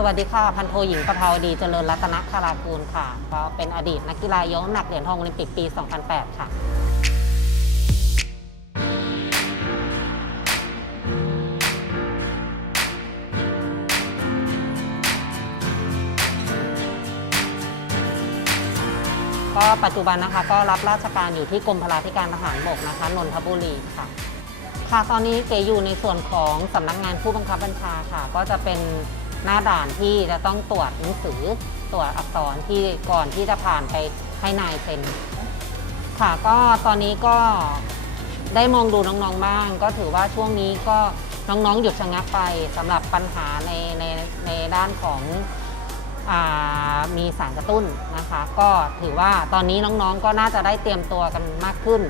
สวัสดีค่ะ พันโทหญิงประภาวดีเจริญรัตนคารากูลค่ะก็เป็นอดีตนักกีฬายกน้ำหนักเหรียญทองโอลิมปิกปี 2008 ค่ะ ก็ปัจจุบันนะคะก็รับราชการอยู่ที่กรมพลาธิการทหารบกนะคะนนทบุรีค่ะ ค่ะตอนนี้เก๋อยู่ในส่วนของสำนักงานผู้บังคับบัญชาค่ะ ก็จะเป็น หน้าด่านที่จะต้องตรวจหนังสือตรวจอักษรที่ก่อนที่จะผ่านไปให้นายเซ็นค่ะก็ตอนนี้ก็ได้มองดูน้องๆบ้าง ก็ถือว่าช่วงนี้ก็น้องๆหยุดชะงักไปสำหรับปัญหาในในในด้านของมีสารกระตุ้นนะคะ ก็ถือว่าตอนนี้น้องๆก็น่าจะได้เตรียมตัวกันมากขึ้น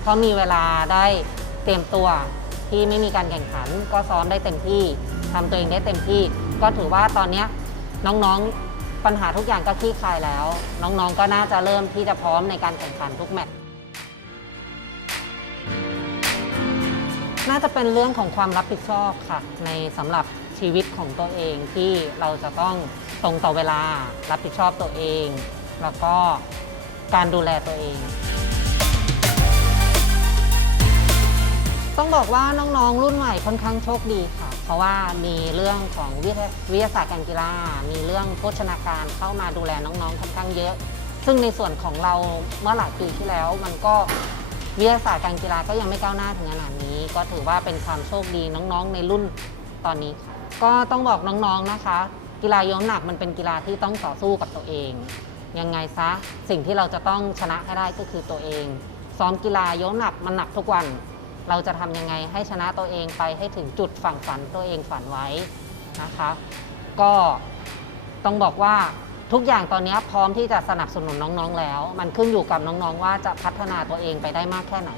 เพราะมีเวลาได้เตรียมตัวที่ไม่มีการแข่งขัน ก็ซ้อมได้เต็มที่ทำตัวเองได้เต็มที่ ก็ถือว่าตอนนี้น้องๆปัญหาทุกอย่างก็คลี่คลายแล้ว น้องๆก็น่าจะเริ่มที่จะพร้อมในการแข่งขันทุกแมตช์น่าจะเป็นเรื่องของความรับผิดชอบค่ะ ในสำหรับชีวิตของตัวเองที่เราจะต้องตรงต่อเวลารับผิดชอบตัวเอง แล้วก็การดูแลตัวเอง ต้องบอกว่าน้องๆรุ่นใหม่ค่อนข้างโชคดีค่ะ เพราะว่ามีเรื่องของวิทยาวิทยาศาสตร์การกีฬา มีเรื่องโภชนาการเข้ามาดูแลน้องๆค่อนข้างเยอะ ซึ่งในส่วนของเราเมื่อหลายปีที่แล้ว มันก็วิทยาศาสตร์การกีฬาก็ยังไม่ก้าวหน้าถึงขนาดนี้ ก็ถือว่าเป็นความโชคดีน้องๆ ในรุ่นตอนนี้ ก็ต้องบอกน้องๆนะคะ กีฬายกน้ำหนักมันเป็นกีฬาที่ต้องต่อสู้กับตัวเอง ยังไงซะสิ่งที่เราจะต้องชนะให้ได้ก็คือตัวเอง ซ้อมกีฬายกน้ำหนักมันหนักทุกวัน เราจะทำยังไงให้ชนะตัวเองไปให้ถึงจุดฝั่งฝันตัวเองฝันไว้นะคะ ก็ต้องบอกว่าทุกอย่างตอนนี้พร้อมที่จะสนับสนุนน้องๆแล้ว มันขึ้นอยู่กับน้องๆว่าจะพัฒนาตัวเองไปได้มากแค่ไหน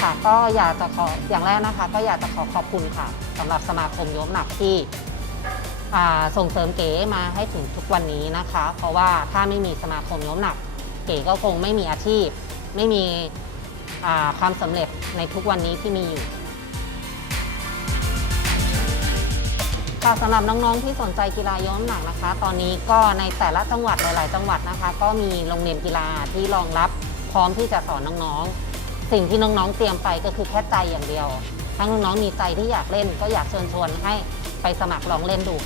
ค่ะก็อยากจะขออย่างแรกนะคะ ก็อยากจะขอขอบคุณค่ะสำหรับสมาคมยกน้ำหนักที่ส่งเสริมเก๋มาให้ถึงทุกวันนี้นะคะ เพราะว่าถ้าไม่มีสมาคมยกน้ำหนัก เก๋ก็คงไม่มีอาชีพ ไม่มีความสำเร็จในทุกวันนี้ที่มีอยู่ค่ะสำหรับน้องๆที่สนใจกีฬายกน้ำหนักนะคะ ตอนนี้ก็ในแต่ละจังหวัดหลาย ๆ จังหวัดนะคะ ก็มีโรงเรียนกีฬาที่รองรับพร้อมที่จะสอนน้องๆ สิ่งที่น้องๆเตรียมไปก็คือแค่ใจอย่างเดียวถ้าน้องๆมีใจที่อยากเล่นก็อยากเชิญชวนให้ไปสมัครลองเล่นดู